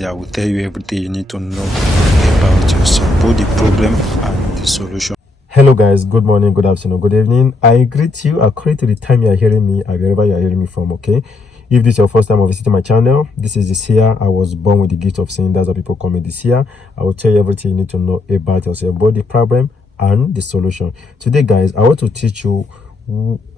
here. I will tell you everything you need to know about yourself, both the problem and the solution. Hello guys, good morning, good afternoon, good evening. I greet you according to the time you are hearing me and wherever you are hearing me from, okay? If this is your first time of visiting my channel, this is the Seer. I was born with the gift of saying. That's what people call me, the Seer. I will tell you everything you need to know about yourself, both the problem and the solution. Today guys, I want to teach you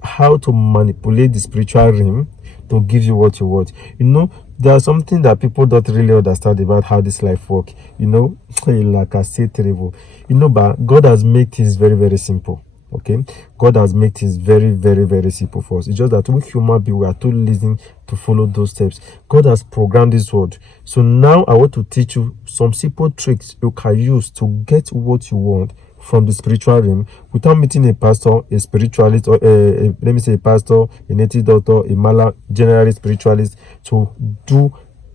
how to manipulate the spiritual realm to give you what you want. You know, there's something that people don't really understand about how this life works. You know, like I said, terrible. You know, but God has made things very, very simple. Okay, God has made things very, very, very simple for us. It's just that we human beings, we are too lazy to follow those steps. God has programmed this world. So now I want to teach you some simple tricks you can use to get what you want from the spiritual realm without meeting a pastor, a spiritualist, or let me say a pastor, a native doctor, a mala, generally spiritualist, to do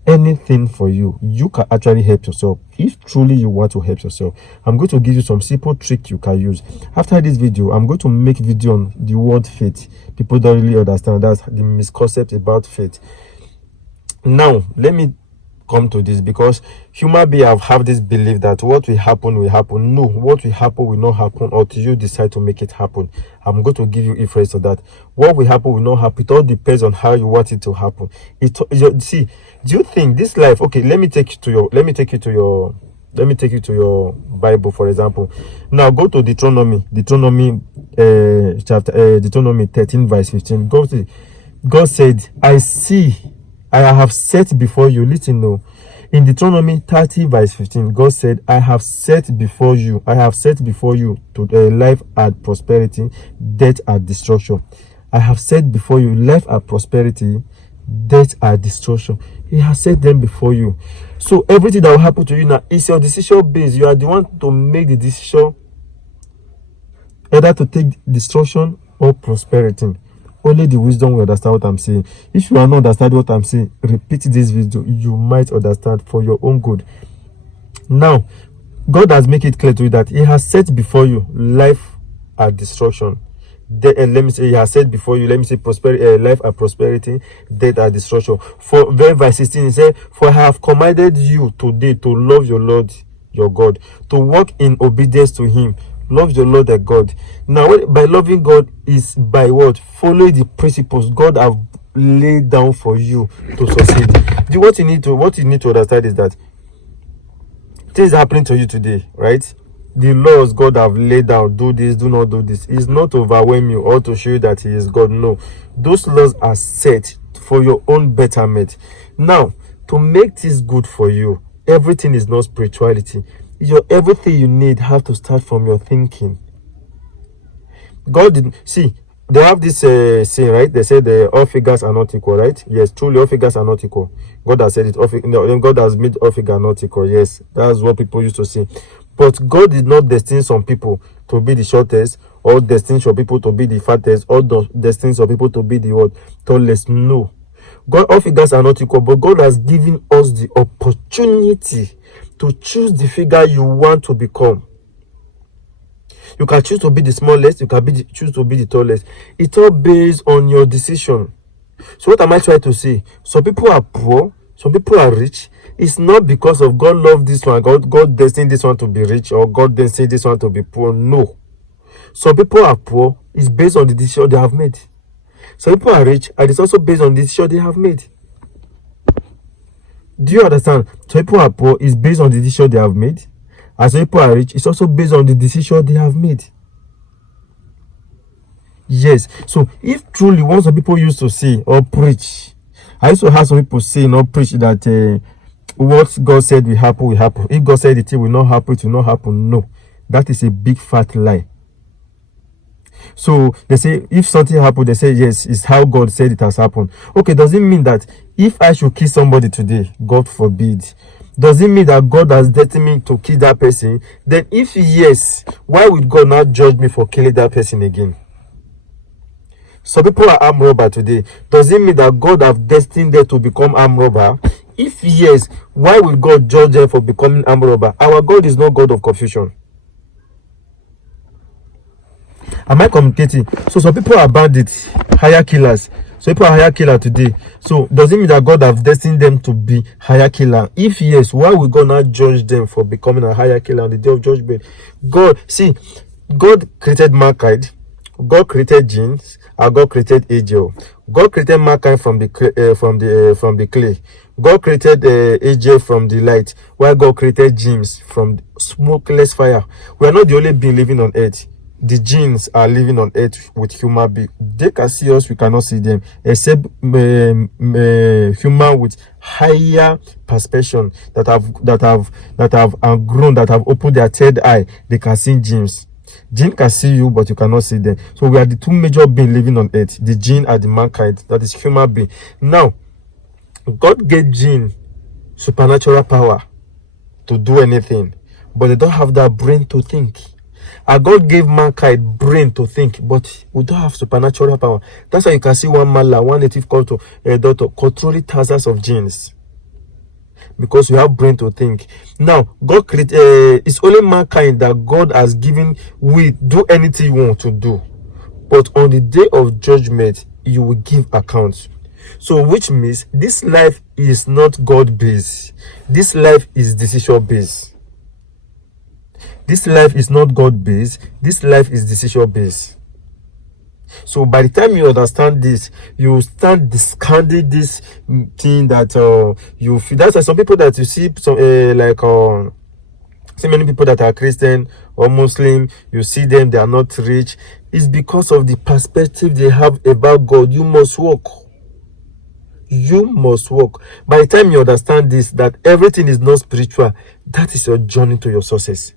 anything for you. You can actually help yourself if truly you want to help yourself. I'm going to give you some simple trick you can use. After this video, I'm going to make video on the word faith. People don't really understand. That's the misconcept about faith. Now let me come to this, because human beings have this belief that what will happen will happen. No, what will happen will not happen until you decide to make it happen. I'm going to give you a phrase of that. What will happen will not happen. It all depends on how you want it to happen. See, do you think this life, okay, let me take you to your Bible, for example. Now go to Deuteronomy Deuteronomy 13 verse 15. God said, I have set before you, listen now. In Deuteronomy 30 verse 15, God said, I have set before you to life and prosperity, death and destruction. I have set before you life and prosperity, death and destruction. He has set them before you. So everything that will happen to you now is your decision based. You are the one to make the decision, either to take destruction or prosperity. Only the wisdom will understand what I'm saying. If you are not understanding what I'm saying, repeat this video. You might understand for your own good. Now, God has made it clear to you that He has set before you life and destruction. Let me say, He has set before you, let me say, prosperity, life and prosperity, death and destruction. For verse 16, He said, for I have commanded you today to love your Lord, your God, to walk in obedience to Him. Love your Lord thy God. Now, by loving God is by what? Follow the principles God have laid down for you to succeed. What you need to understand is that things happening to you today, right? The laws God have laid down, do this, do not do this, is not to overwhelm you or to show you that He is God. No, those laws are set for your own betterment. Now, to make this good for you, everything is not spirituality. Everything you need have to start from your thinking. God didn't see. They have this saying, right? They say all figures are not equal, right? Yes, truly all figures are not equal. God has said it. God has made all figures not equal. Yes, that's what people used to say. But God did not destine some people to be the shortest, or destine some people to be the fattest, or destine some people to be the tallest. No, God, all figures are not equal, but God has given us the opportunity to choose the figure you want to become. You can choose to be the smallest, you can choose to be the tallest. It's all based on your decision. So what am I trying to say? Some people are poor, some people are rich. It's not because of God love this one, God destined this one to be rich, or God destined this one to be poor. No. Some people are poor, it's based on the decision they have made. Some people are rich, and it's also based on the decision they have made. Do you understand? Some people are poor, it's based on the decision they have made. And some people are rich, it's also based on the decision they have made. Yes. So if truly what some people used to say or preach, I used to have some people say or preach that what God said will happen will happen. If God said it will not happen, it will not happen. No, that is a big fat lie. So they say if something happened, they say yes, it's how God said it has happened. Okay, does it mean that if I should kill somebody today, God forbid, does it mean that God has destined me to kill that person? Then if yes, why would God not judge me for killing that person again? Some people are armed robber today. Does it mean that God have destined them to become armed robber? If yes, why will God judge them for becoming armed robber? Our God is not God of confusion. Am I communicating? So some people are bandits, hire killers. So people are hire killer today. So does it mean that God have destined them to be hire killer? If yes, why will God not judge them for becoming a hire killer on the day of judgment? God created mankind. God created genes, and God created angel. God created mankind from the clay. God created angel from the light, while God created genes from smokeless fire. We are not the only being living on earth. The genes are living on earth with human beings. They can see us, we cannot see them, except human with higher perception that have grown, that have opened their third eye. They can see genes. Jinn can see you, but you cannot see them. So we are the two major beings living on earth, the jinn and the mankind, that is human being. Now, God gave jinn supernatural power to do anything, but they don't have that brain to think. And God gave mankind brain to think, but we don't have supernatural power. That's why you can see one mala, one native called to a doctor, controlling thousands of jinns, because you have brain to think. Now, God created, it's only mankind that God has given we do anything you want to do. But on the day of judgment, you will give accounts. So, which means this life is not God-based. This life is decision-based. This life is not God-based. This life is decision-based. So by the time you understand this, you start discarding this thing that you feel. That's why some people that you see, some see many people that are Christian or Muslim, you see them, they are not rich. It's because of the perspective they have about God. You must walk. You must walk. By the time you understand this, that everything is not spiritual, that is your journey to your success.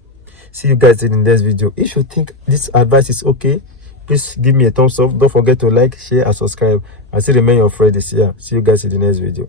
See you guys in the next video. If you think this advice is okay, please give me a thumbs up. Don't forget to like, share, and subscribe. I still remain your friend this year. See you guys in the next video.